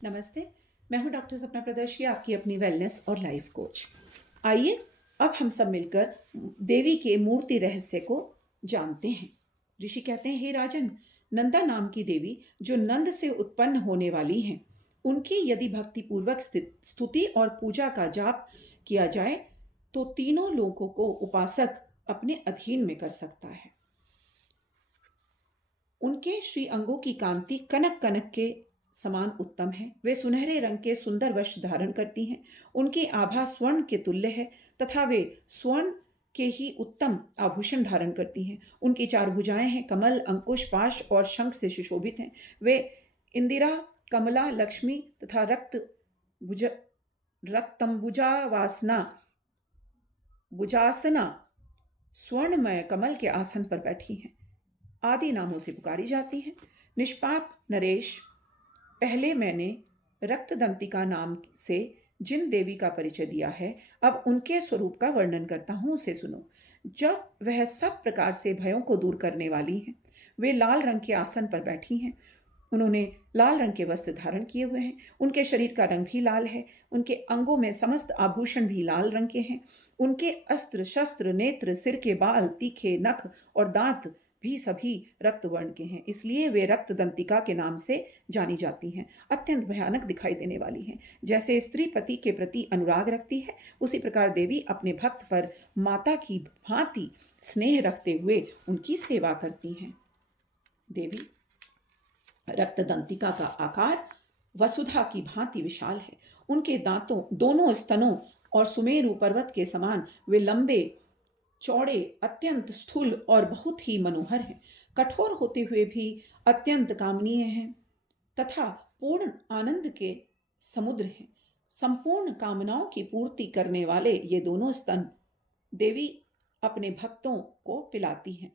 नमस्ते। मैं हूँ डॉक्टर सपना प्रदर्शी, आपकी अपनी वेलनेस और लाइफ कोच। आइए अब हम सब मिलकर देवी के मूर्ति रहस्य को जानते हैं। ऋषि कहते हैं, हे राजन, नंदा नाम की देवी जो नंद से उत्पन्न होने वाली हैं, उनकी यदि भक्ति पूर्वक स्तुति और पूजा का जाप किया जाए तो तीनों लोगों को उपासक अपने अधीन में कर सकता है। उनके श्री अंगों की कांति कनक कनक के समान उत्तम है। वे सुनहरे रंग के सुंदर वस्त्र धारण करती हैं। उनकी आभा स्वर्ण के तुल्य है तथा वे स्वर्ण के ही उत्तम आभूषण धारण करती हैं। उनकी चार भुजाएं हैं, कमल, अंकुश, पाश और शंख से सुशोभित हैं। वे इंदिरा, कमला, लक्ष्मी तथा भुज रक्तंबुजा वासना भुजासना स्वर्णमय कमल के आसन पर बैठी हैं। आदि नामों से पुकारी जाती हैं। निष्पाप नरेश, पहले मैंने रक्तदंतिका नाम से जिन देवी का परिचय दिया है, अब उनके स्वरूप का वर्णन करता हूं, उसे सुनो। जब वह सब प्रकार से भयों को दूर करने वाली हैं, वे लाल रंग के आसन पर बैठी हैं। उन्होंने लाल रंग के वस्त्र धारण किए हुए हैं। उनके शरीर का रंग भी लाल है। उनके अंगों में समस्त आभूषण भी लाल रंग के हैं। उनके अस्त्र शस्त्र, नेत्र, सिर के बाल, तीखे नख और दांत भी सभी रक्त वर्ण के हैं, इसलिए वे रक्त दंतिका के नाम से जानी जाती हैं। अत्यंत भयानक दिखाई देने वाली हैं। जैसे स्त्री पति के प्रति अनुराग रखती है, उसी प्रकार देवी अपने भक्त पर माता की भांति स्नेह रखते हुए उनकी सेवा करती हैं। देवी रक्त दंतिका का आकार वसुधा की भांति विशाल है। उनके दांतों, दोनों स्तनों और सुमेरु पर्वत के समान वे लंबे, चौड़े, अत्यंत स्थूल और बहुत ही मनोहर हैं। कठोर होते हुए भी अत्यंत कामनीय हैं तथा पूर्ण आनंद के समुद्र हैं। संपूर्ण कामनाओं की पूर्ति करने वाले ये दोनों स्तन देवी अपने भक्तों को पिलाती हैं।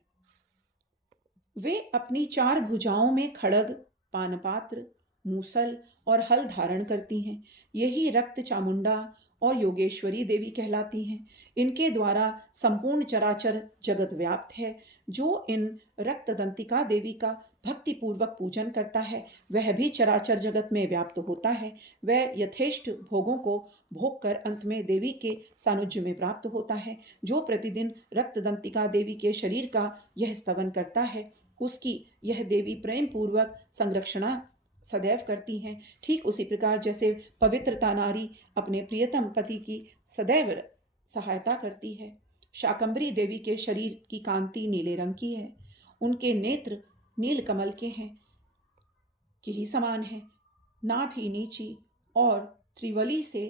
वे अपनी चार भुजाओं में खड्ग, पानपात्र, मूसल और हल धारण करती हैं। यही रक्त चामुंडा और योगेश्वरी देवी कहलाती हैं। इनके द्वारा संपूर्ण चराचर जगत व्याप्त है। जो इन रक्त दंतिका देवी का भक्ति पूर्वक पूजन करता है, वह भी चराचर जगत में व्याप्त होता है। वह यथेष्ट भोगों को भोग कर अंत में देवी के सानुज्य में प्राप्त होता है। जो प्रतिदिन रक्त दंतिका देवी के शरीर का यह स्तवन करता है, उसकी यह देवी प्रेम पूर्वक संरक्षणा सदैव करती हैं। ठीक उसी प्रकार जैसे पवित्रता नारी अपने प्रियतम पति की सदैव सहायता करती है। शाकंभरी देवी के शरीर की कांति नीले रंग की है। उनके नेत्र नील कमल के हैं के ही समान है। नाभि नीची और त्रिवली से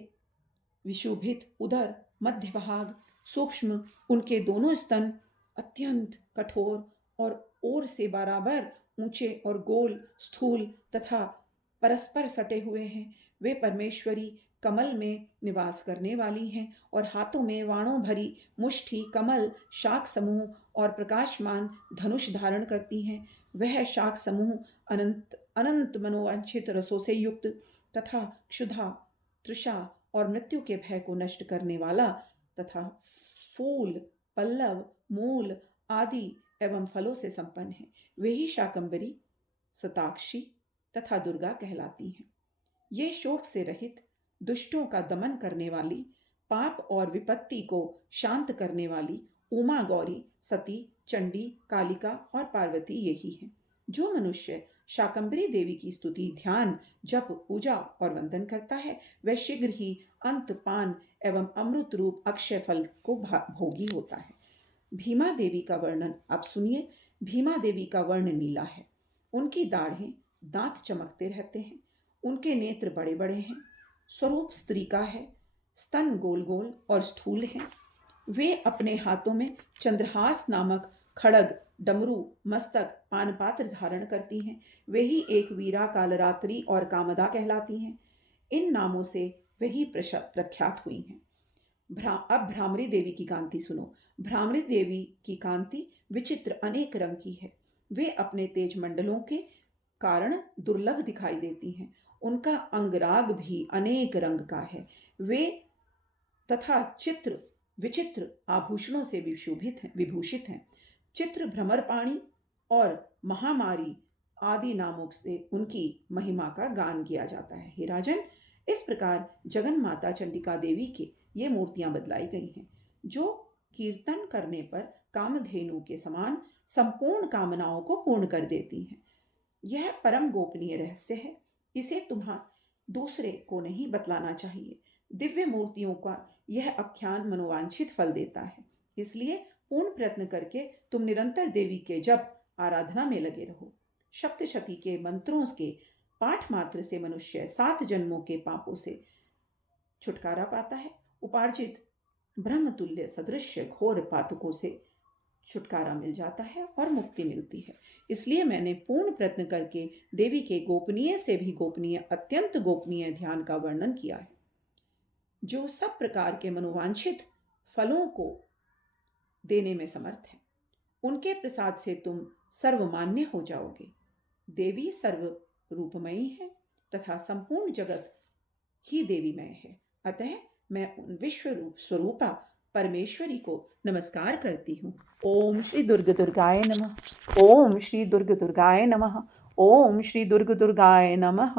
विशोभित उदर, मध्य भाग सूक्ष्म, उनके दोनों स्तन अत्यंत कठोर और ओर से बराबर ऊंचे और गोल, स्थूल तथा परस्पर सटे हुए हैं। वे परमेश्वरी कमल में निवास करने वाली हैं और हाथों में वाणों भरी मुष्टि, कमल, शाख समूह और प्रकाशमान धनुष धारण करती हैं। वह शाख समूह अनंत अनंत मनोवांछित रसों से युक्त तथा क्षुधा, तृषा और मृत्यु के भय को नष्ट करने वाला तथा फूल, पल्लव, मूल आदि एवं फलों से संपन्न है। वे ही शाकंभरी, सताक्षी तथा दुर्गा कहलाती हैं। ये शोक से रहित, दुष्टों का दमन करने वाली, पाप और विपत्ति को शांत करने वाली उमा गौरी, सती, चंडी, कालिका और पार्वती यही हैं। जो मनुष्य शाकंभरी देवी की स्तुति, ध्यान, जप, पूजा और वंदन करता है, वह शीघ्र ही अंत, पान एवं अमृत रूप अक्षय फल को भोगी होता है। भीमा देवी का वर्णन अब सुनिए। भीमा देवी का वर्ण नीला है। उनकी दाढ़ें, दांत चमकते रहते हैं। उनके नेत्र बड़े बड़े हैं। स्वरूप स्त्री का है। स्तन गोल गोल और स्थूल हैं। वे अपने हाथों में चंद्रहास नामक खड्ग, डमरू, मस्तक, पानपात्र धारण करती हैं। वे ही एक वीरा, कालरात्रि और कामदा कहलाती हैं। इन नामों से वही प्रख्यात हुई हैं। अब भ्रामरी देवी की कांति सुनो। भ्रामरी देवी की कांति विचित्र अनेक रंग की है। वे अपने तेज मंडलों के कारण दुर्लभ दिखाई देती हैं। उनका अंगराग भी अनेक रंग का है। वे तथा चित्र विचित्र आभूषणों से विभूषित हैं। चित्र, भ्रमरपाणी और महामारी आदि नामों से उनकी महिमा का गान किया जाता है। हे राजन, इस प्रकार जगन माता चंडिका देवी की ये मूर्तियां बदलाई गई हैं, जो कीर्तन करने पर कामधेनु के समान संपूर्ण कामनाओं को पूर्ण कर देती हैं। यह परम गोपनीय रहस्य है, इसे तुम्हां दूसरे को नहीं बतलाना चाहिए। दिव्य मूर्तियों का यह आख्यान मनोवांछित फल देता है, इसलिए पूर्ण प्रयत्न करके तुम निरंतर देवी के जप आराधना में लगे रहो। सप्तशती के मंत्रों के पाठ मात्र से मनुष्य 7 जन्मों के पापों से छुटकारा पाता है, उपार्जित ब्रह्मतुल्य सदृश्य घोर पातकों से छुटकारा मिल जाता है और मुक्ति मिलती है। इसलिए मैंने पूर्ण प्रयत्न करके देवी के गोपनीय से भी गोपनीय, अत्यंत गोपनीय ध्यान का वर्णन किया है, जो सब प्रकार के मनोवांछित फलों को देने में समर्थ है। उनके प्रसाद से तुम सर्वमान्य हो जाओगे। देवी सर्व रूपमयी है तथा संपूर्ण जगत ही देवीमय है। अतः मैं उन विश्व रूप स्वरूपा परमेश्वरी को नमस्कार करती हूँ। ओम श्री दुर्ग दुर्गाय नमः। ओम श्री दुर्ग दुर्गाय नमः। ओम श्री दुर्ग दुर्गाय नमः।